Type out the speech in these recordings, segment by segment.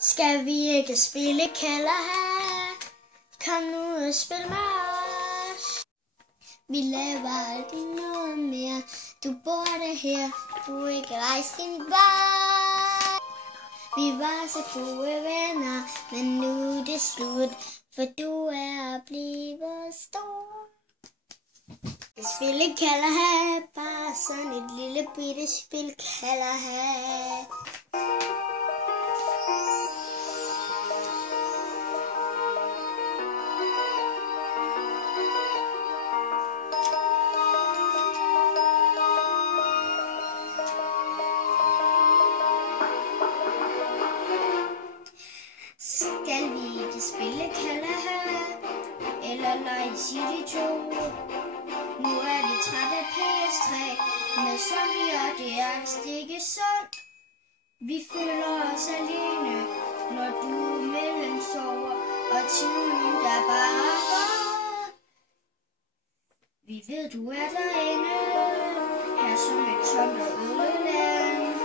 Skal vi ikke spille Kalderha? Kom nu og spil med os. Vi laver aldrig noget mere. Du bor der her, du er ikke rejst din vej. Vi var så gode venner, men nu er det slut, for du er blevet stor. Vi spiller Kalderha, bare sådan et lille bitte spil Kalderha. Skal vi ikke spille Kalderha, eller lege City 2? Nu er vi trætte af PS3, med zombier, det er vist ikke sundt. Vi føler os alene, når du mellem sover, og tiden der bare går. Vi ved, du er derinde, her som et tomt og øde land.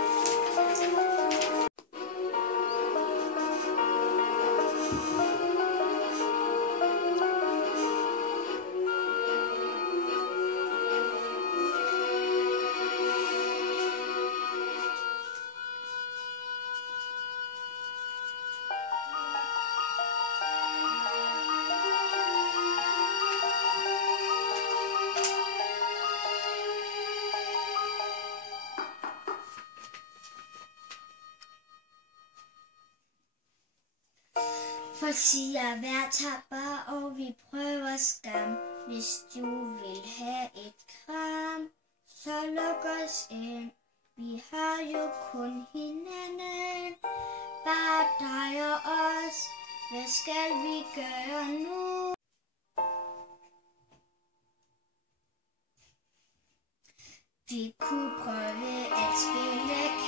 Folk siger, vær tapper, og vi prøver skam. Hvis du vil have et kram, så luk os ind. Vi har jo kun hinanden, bare dig og os. Hvad skal vi gøre nu? Vi kunne prøve at spille